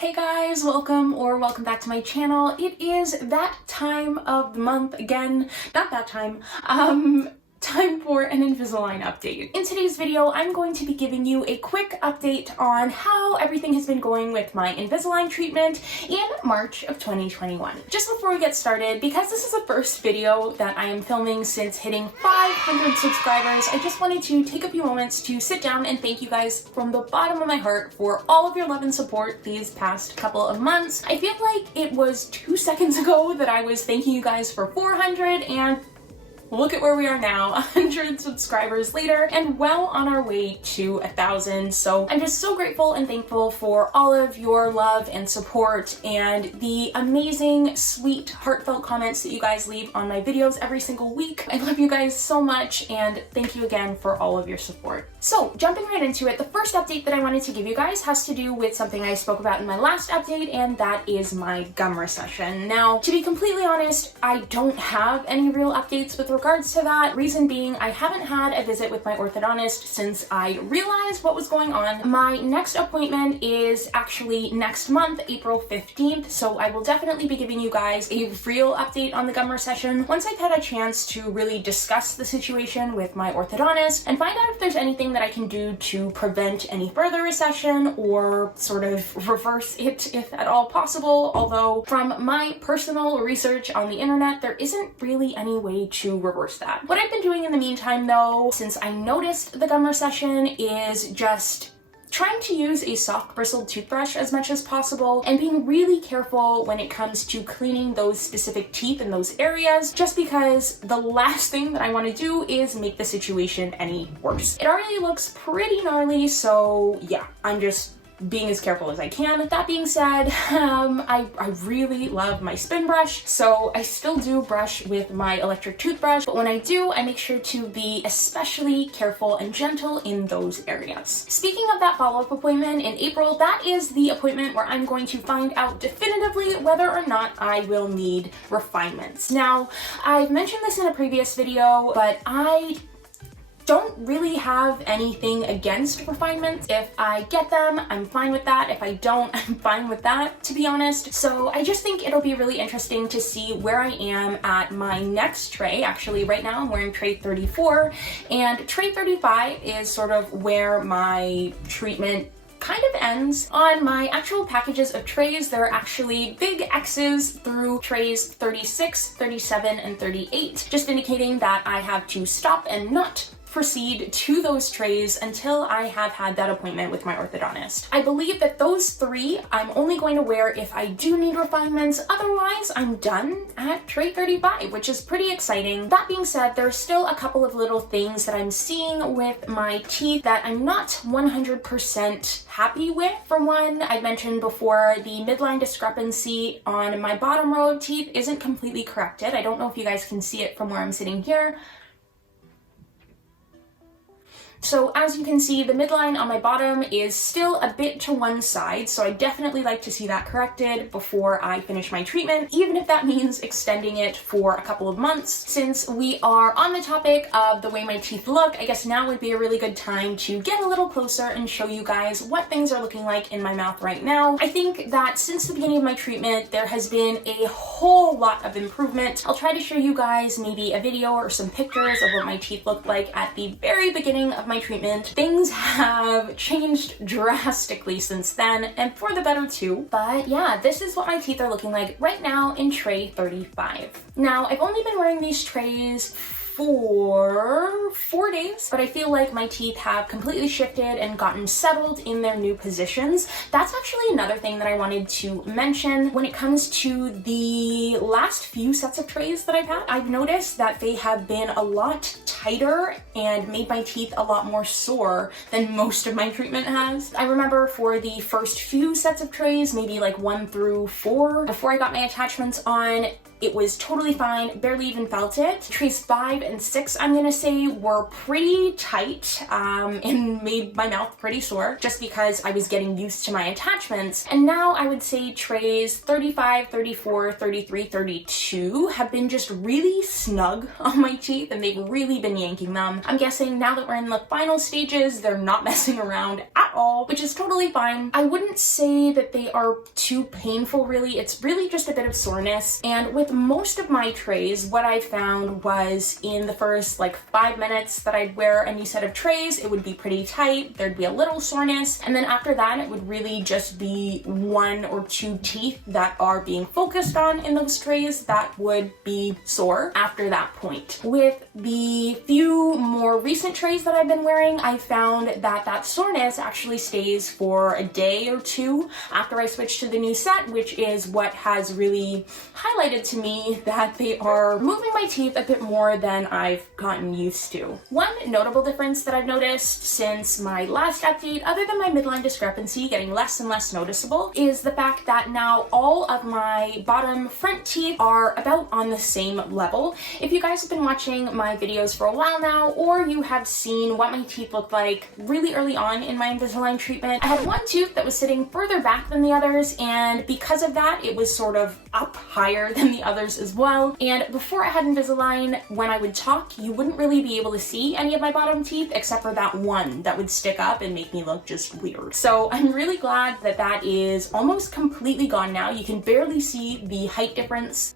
Hey guys, welcome back to my channel. It is that time of the month again, not that time, time for an Invisalign update. In today's video, I'm going to be giving you a quick update on how everything has been going with my Invisalign treatment in March of 2021. Just before we get started, because this is the first video that I am filming since hitting 500 subscribers, I just wanted to take a few moments to sit down and thank you guys from the bottom of my heart for all of your love and support these past couple of months. I feel like it was 2 seconds ago that I was thanking you guys for 400, and look at where we are now, 100 subscribers later, and well on our way to 1,000. So I'm just so grateful and thankful for all of your love and support and the amazing, sweet, heartfelt comments that you guys leave on my videos every single week. I love you guys so much, and thank you again for all of your support. So jumping right into it, the first update that I wanted to give you guys has to do with something I spoke about in my last update, and that is my gum recession. Now, to be completely honest, I don't have any real updates with regards to that. Reason being, I haven't had a visit with my orthodontist since I realized what was going on. My next appointment is actually next month, April 15th, so I will definitely be giving you guys a real update on the gum recession once I've had a chance to really discuss the situation with my orthodontist and find out if there's anything that I can do to prevent any further recession or sort of reverse it if at all possible. Although from my personal research on the internet, there isn't really any way to reverse that. What I've been doing in the meantime though, since I noticed the gum recession, is just trying to use a soft bristled toothbrush as much as possible and being really careful when it comes to cleaning those specific teeth in those areas, just because the last thing that I want to do is make the situation any worse. It already looks pretty gnarly, so yeah, I'm just being as careful as I can. That being said, I really love my spin brush, so I still do brush with my electric toothbrush, but when I do, I make sure to be especially careful and gentle in those areas. Speaking of that follow-up appointment in April, that is the appointment where I'm going to find out definitively whether or not I will need refinements. Now, I've mentioned this in a previous video, but I don't really have anything against refinements. If I get them, I'm fine with that. If I don't, I'm fine with that, to be honest. So I just think it'll be really interesting to see where I am at my next tray. Actually, right now I'm wearing tray 34, and tray 35 is sort of where my treatment kind of ends. On my actual packages of trays, there are actually big X's through trays 36, 37, and 38, just indicating that I have to stop and not proceed to those trays until I have had that appointment with my orthodontist. I believe that those three I'm only going to wear if I do need refinements. Otherwise, I'm done at tray 35, which is pretty exciting. That being said, there's still a couple of little things that I'm seeing with my teeth that I'm not 100% happy with. For one, I mentioned before, the midline discrepancy on my bottom row of teeth isn't completely corrected. I don't know if you guys can see it from where I'm sitting here. So as you can see, the midline on my bottom is still a bit to one side, so I definitely like to see that corrected before I finish my treatment, even if that means extending it for a couple of months. Since we are on the topic of the way my teeth look, I guess now would be a really good time to get a little closer and show you guys what things are looking like in my mouth right now. I think that since the beginning of my treatment, there has been a whole lot of improvement. I'll try to show you guys maybe a video or some pictures of what my teeth looked like at the very beginning of my treatment. Things have changed drastically since then, and for the better too. But yeah, this is what my teeth are looking like right now in tray 35. Now, I've only been wearing these trays for 4 days, but I feel like my teeth have completely shifted and gotten settled in their new positions. That's actually another thing that I wanted to mention. When it comes to the last few sets of trays that I've had, I've noticed that they have been a lot tighter and made my teeth a lot more sore than most of my treatment has. I remember for the first few sets of trays, maybe like 1 through 4, before I got my attachments on, It was totally fine, barely even felt it. Trays 5 and 6, I'm gonna say, were pretty tight and made my mouth pretty sore just because I was getting used to my attachments. And now I would say trays 35, 34, 33, 32 have been just really snug on my teeth, and they've really been yanking them. I'm guessing now that we're in the final stages, they're not messing around at all, which is totally fine. I wouldn't say that they are too painful really. It's really just a bit of soreness. And with most of my trays, what I found was in the first like 5 minutes that I'd wear a new set of trays, it would be pretty tight. There'd be a little soreness. And then after that, it would really just be 1 or 2 teeth that are being focused on in those trays that would be sore after that point. With the few more recent trays that I've been wearing, I found that that soreness actually stays for a day or 2 after I switch to the new set, which is what has really highlighted to me that they are moving my teeth a bit more than I've gotten used to. One notable difference that I've noticed since my last update, other than my midline discrepancy getting less and less noticeable, is the fact that now all of my bottom front teeth are about on the same level. If you guys have been watching my videos for a while now, or you have seen what my teeth looked like really early on in my Invisalign treatment, I had one tooth that was sitting further back than the others, and because of that, it was sort of up higher than the others as well. And before I had Invisalign, when I would talk, you wouldn't really be able to see any of my bottom teeth except for that one that would stick up and make me look just weird. So I'm really glad that that is almost completely gone now. You can barely see the height difference.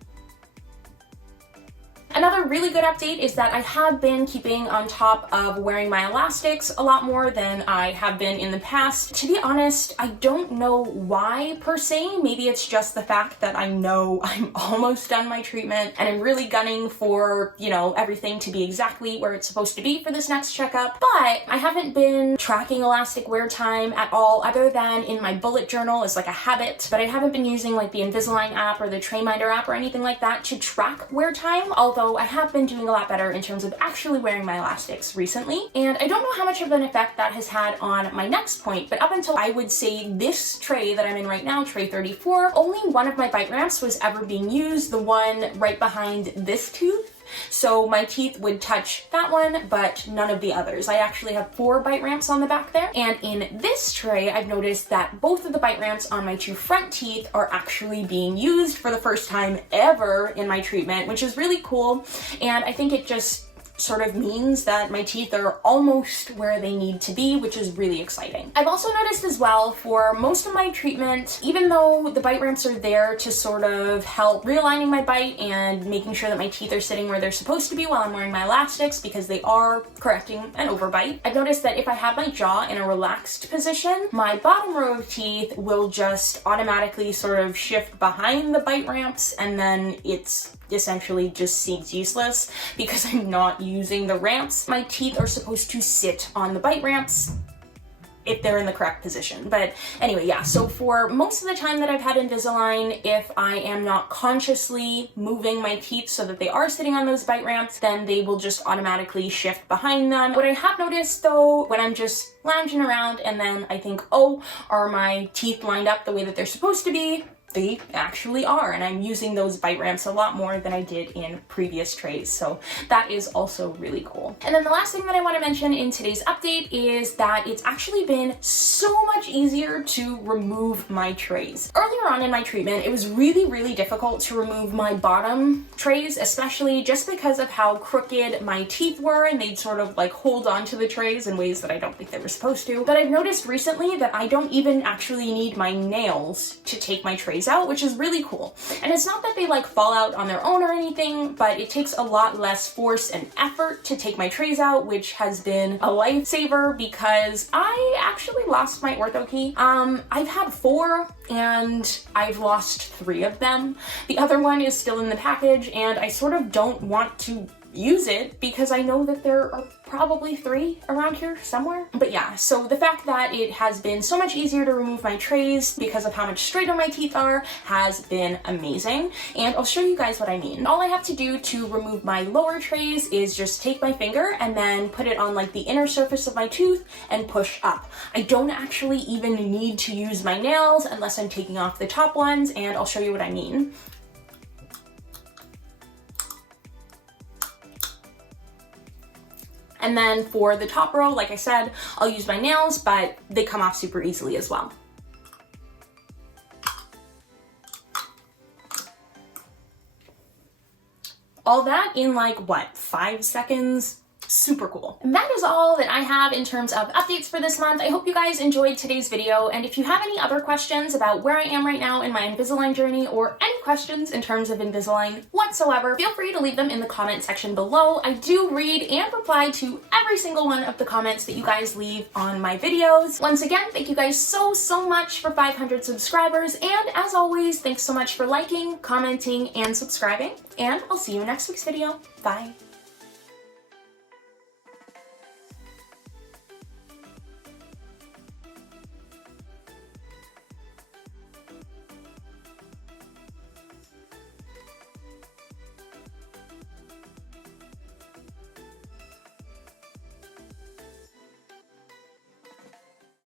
Another really good update is that I have been keeping on top of wearing my elastics a lot more than I have been in the past. To be honest, I don't know why per se. Maybe it's just the fact that I know I'm almost done my treatment and I'm really gunning for, you know, everything to be exactly where it's supposed to be for this next checkup. But I haven't been tracking elastic wear time at all, other than in my bullet journal as like a habit. But I haven't been using like the Invisalign app or the Trayminder app or anything like that to track wear time, although I have been doing a lot better in terms of actually wearing my elastics recently. And I don't know how much of an effect that has had on my next point, but up until I would say this tray that I'm in right now, tray 34, only one of my bite ramps was ever being used, the one right behind this tooth. So my teeth would touch that one, but none of the others. I actually have 4 bite ramps on the back there. And in this tray, I've noticed that both of the bite ramps on my 2 front teeth are actually being used for the first time ever in my treatment, which is really cool. And I think it just sort of means that my teeth are almost where they need to be, which is really exciting. I've also noticed as well for most of my treatment, even though the bite ramps are there to sort of help realigning my bite and making sure that my teeth are sitting where they're supposed to be while I'm wearing my elastics, because they are correcting an overbite, I've noticed that if I have my jaw in a relaxed position, my bottom row of teeth will just automatically sort of shift behind the bite ramps, and then it's essentially just seems useless because I'm not using the ramps. My teeth are supposed to sit on the bite ramps if they're in the correct position. But anyway, yeah, so for most of the time that I've had Invisalign, if I am not consciously moving my teeth so that they are sitting on those bite ramps, then they will just automatically shift behind them. What I have noticed though, when I'm just lounging around and then I think, oh, are my teeth lined up the way that they're supposed to be? They actually are, and I'm using those bite ramps a lot more than I did in previous trays, so that is also really cool. And then the last thing that I want to mention in today's update is that it's actually been so much easier to remove my trays. Earlier on in my treatment, it was really difficult to remove my bottom trays, especially just because of how crooked my teeth were, and they'd sort of like hold on to the trays in ways that I don't think they were supposed to. But I've noticed recently that I don't even actually need my nails to take my trays out, which is really cool. And it's not that they like fall out on their own or anything, but it takes a lot less force and effort to take my trays out, which has been a lifesaver because I actually lost my ortho key. I've had 4 and I've lost 3 of them. The other one is still in the package, and I sort of don't want to use it because I know that there are probably 3 around here somewhere. But yeah, so the fact that it has been so much easier to remove my trays because of how much straighter my teeth are has been amazing. And I'll show you guys what I mean. All I have to do to remove my lower trays is just take my finger and then put it on like the inner surface of my tooth and push up. I don't actually even need to use my nails unless I'm taking off the top ones, and I'll show you what I mean. And then for the top row, like I said, I'll use my nails, but they come off super easily as well. All that in like, what, 5 seconds? Super cool. And that is all that I have in terms of updates for this month. I hope you guys enjoyed today's video, and if you have any other questions about where I am right now in my Invisalign journey, or any questions in terms of Invisalign whatsoever, feel free to leave them in the comment section below. I do read and reply to every single one of the comments that you guys leave on my videos. Once again, thank you guys so much for 500 subscribers, and as always, thanks so much for liking, commenting, and subscribing, and I'll see you in next week's video. Bye.